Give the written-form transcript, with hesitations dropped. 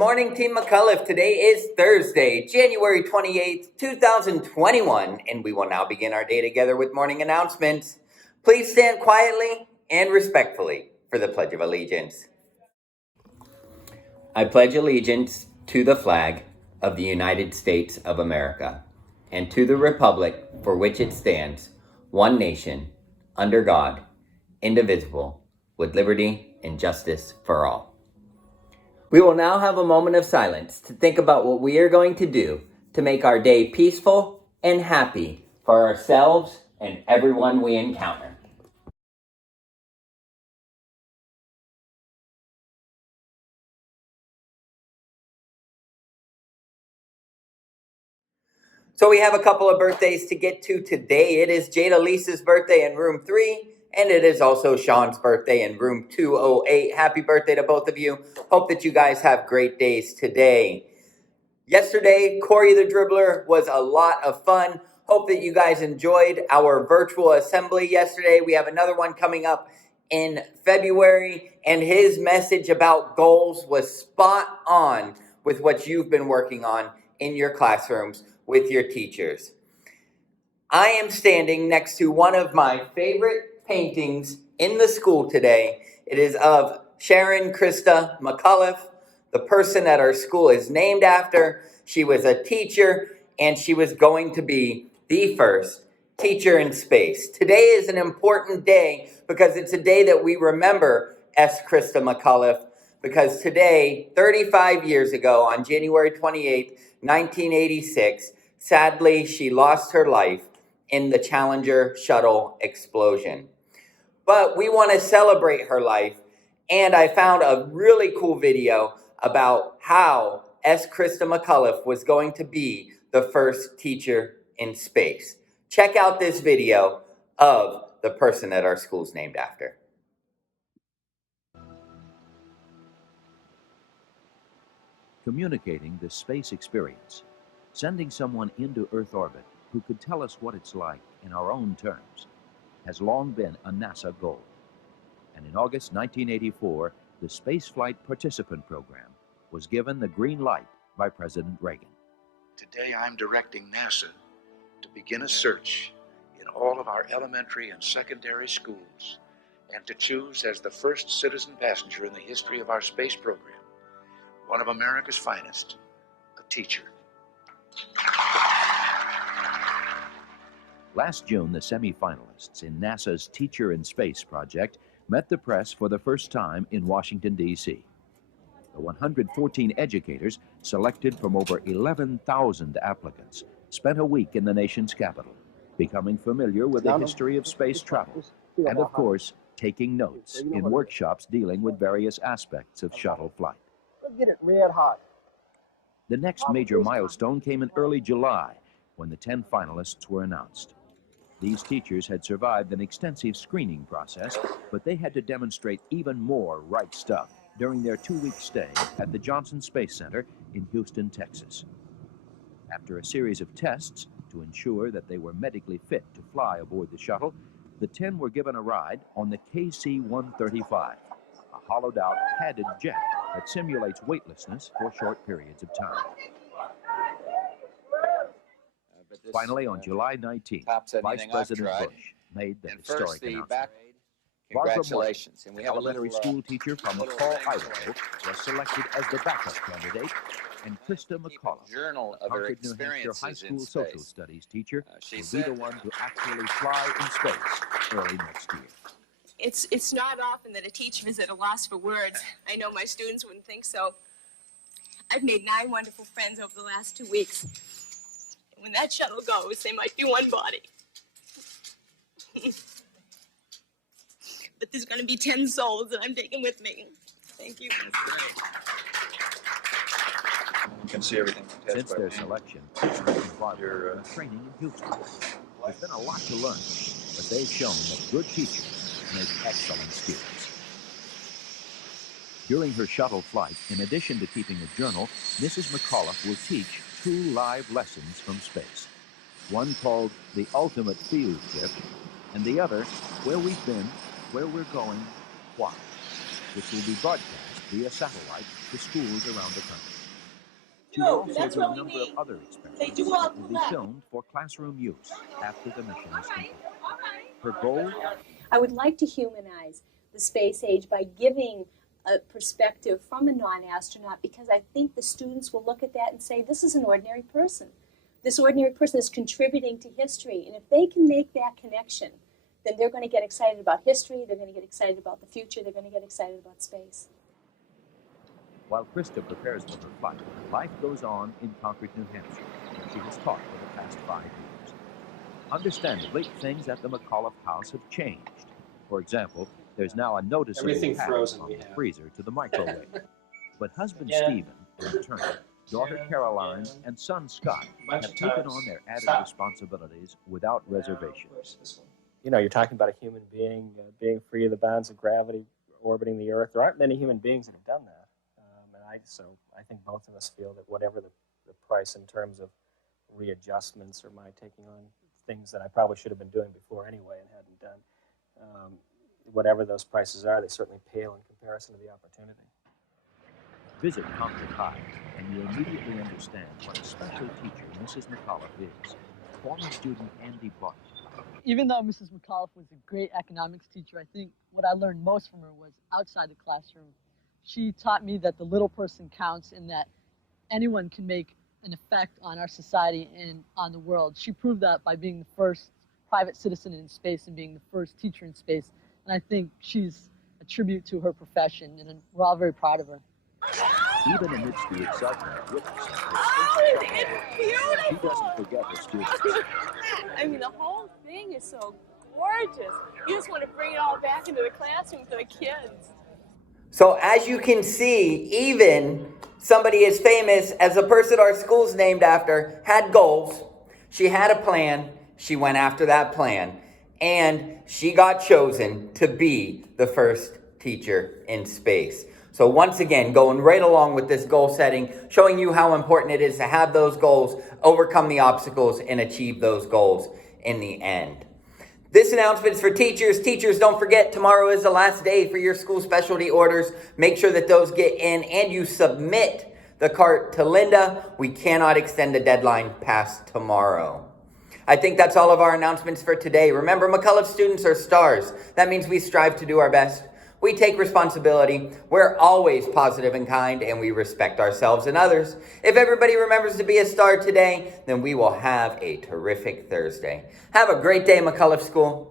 morning, Team McAuliffe. Today is Thursday, January 28th, 2021, and we will now begin our day together with morning announcements. Please stand quietly and respectfully for the Pledge of Allegiance. I pledge allegiance to the flag of the United States of America and to the republic for which it stands, one nation, under God, indivisible, with liberty and justice for all. We will now have a moment of silence to think about what we are going to do to make our day peaceful and happy for ourselves and everyone we encounter. So we have a couple of birthdays to get to today. It is Jada Lisa's birthday in room 3, and it is also Sean's birthday in room 208. Happy birthday to both of you. Hope that you guys have great days today. Yesterday, Corey the Dribbler was a lot of fun. Hope that you guys enjoyed our virtual assembly yesterday. We have another one coming up in February, and his message about goals was spot on with what you've been working on in your classrooms with your teachers. I am standing next to one of my favorite paintings in the school today. It is of Sharon Krista McAuliffe, the person that our school is named after. She was a teacher, and she was going to be the first teacher in space. Today is an important day because it's a day that we remember S. Krista McAuliffe, because today, 35 years ago, on January 28th, 1986, sadly, she lost her life in the Challenger shuttle explosion. But we want to celebrate her life, and I found a really cool video about how S. Krista McAuliffe was going to be the first teacher in space. Check out this video of the person that our school's named after. Communicating the space experience, sending someone into Earth orbit who could tell us what it's like in our own terms, has long been a NASA goal. And in August 1984, the Spaceflight Participant Program was given the green light by President Reagan. Today I'm directing NASA to begin a search in all of our elementary and secondary schools and to choose as the first citizen passenger in the history of our space program one of America's finest, a teacher. Last June, the semi-finalists in NASA's Teacher in Space project met the press for the first time in Washington, D.C. The 114 educators, selected from over 11,000 applicants, spent a week in the nation's capital, becoming familiar with the history of space travel, and of course, taking notes in workshops dealing with various aspects of shuttle flight. Get it red hot. The next major milestone came in early July, when the 10 finalists were announced. These teachers had survived an extensive screening process, but they had to demonstrate even more right stuff during their 2-week stay at the Johnson Space Center in Houston, Texas. After a series of tests to ensure that they were medically fit to fly aboard the shuttle, the 10 were given a ride on the KC-135, a hollowed-out padded jet that simulates weightlessness for short periods of time. Finally, on July 19th, Vice President Bush made the historic announcement. Congratulations. And we have a elementary school teacher from McCall, Idaho, was selected as the backup candidate, and Krista McAuliffe, journal of her Concord, New Hampshire High experiences in School social space. studies teacher, She will be said- the one to actually fly in space early next year. It's not often that a teacher is at a loss for words. I know my students wouldn't think so. I've made 9 wonderful friends over the last 2 weeks. And when that shuttle goes, they might be one body. But there's going to be 10 souls that I'm taking with me. Thank you. You can see everything. Since their selection, their training in Houston. There's been a lot to learn, but they've shown that good teachers make excellent students. During her shuttle flight, in addition to keeping a journal, Mrs. McAuliffe will teach 2 live lessons from space. One called The Ultimate Field Trip, and the other, Where We've Been, Where We're Going, Why, which will be broadcast via satellite to schools around the country. She will also do a number of other experiments that will be filmed for classroom use after the mission is complete. Her goal? I would like to humanize the space age by giving a perspective from a non-astronaut, because I think the students will look at that and say, this is an ordinary person. This ordinary person is contributing to history, and if they can make that connection, then they're going to get excited about history, they're going to get excited about the future, they're going to get excited about space. While Krista prepares for her flight, life goes on in Concord, New Hampshire, where she has taught for the past 5 years. Understandably, things at the McAuliffe house have changed. For example, there's now a noticeable pass from the freezer to the microwave. But husband Stephen, in turn, daughter Caroline, and son Scott have taken on their added responsibilities without reservation. You know, you're talking about a human being being free of the bounds of gravity, orbiting the Earth. There aren't many human beings that have done that. So I think both of us feel that whatever the price in terms of readjustments or my taking on things that I probably should have been doing before anyway and hadn't done, whatever those prices are, they certainly pale in comparison to the opportunity. Visit Concord High, and you immediately understand what a special teacher Mrs. McAuliffe is. Former student Andy Buck. Even though Mrs. McAuliffe was a great economics teacher, I think what I learned most from her was outside the classroom. She taught me that the little person counts and that anyone can make an effect on our society and on the world. She proved that by being the first private citizen in space and being the first teacher in space. And I think she's a tribute to her profession, and we're all very proud of her. Even amidst the excitement of witnessing It's beautiful. she doesn't forget her students. I mean, the whole thing is so gorgeous. You just want to bring it all back into the classroom for the kids. So as you can see, even somebody as famous as the person our school's named after had goals. She had a plan. She went after that plan. And she got chosen to be the first teacher in space. So once again, going right along with this goal setting, showing you how important it is to have those goals, overcome the obstacles, and achieve those goals in the end. This announcement is for teachers. Teachers, don't forget, tomorrow is the last day for your school specialty orders. Make sure that those get in and you submit the cart to Linda. We cannot extend the deadline past tomorrow. I think that's all of our announcements for today. Remember, McAuliffe students are stars. That means we strive to do our best. We take responsibility. We're always positive and kind, and we respect ourselves and others. If everybody remembers to be a star today, then we will have a terrific Thursday. Have a great day, McAuliffe School.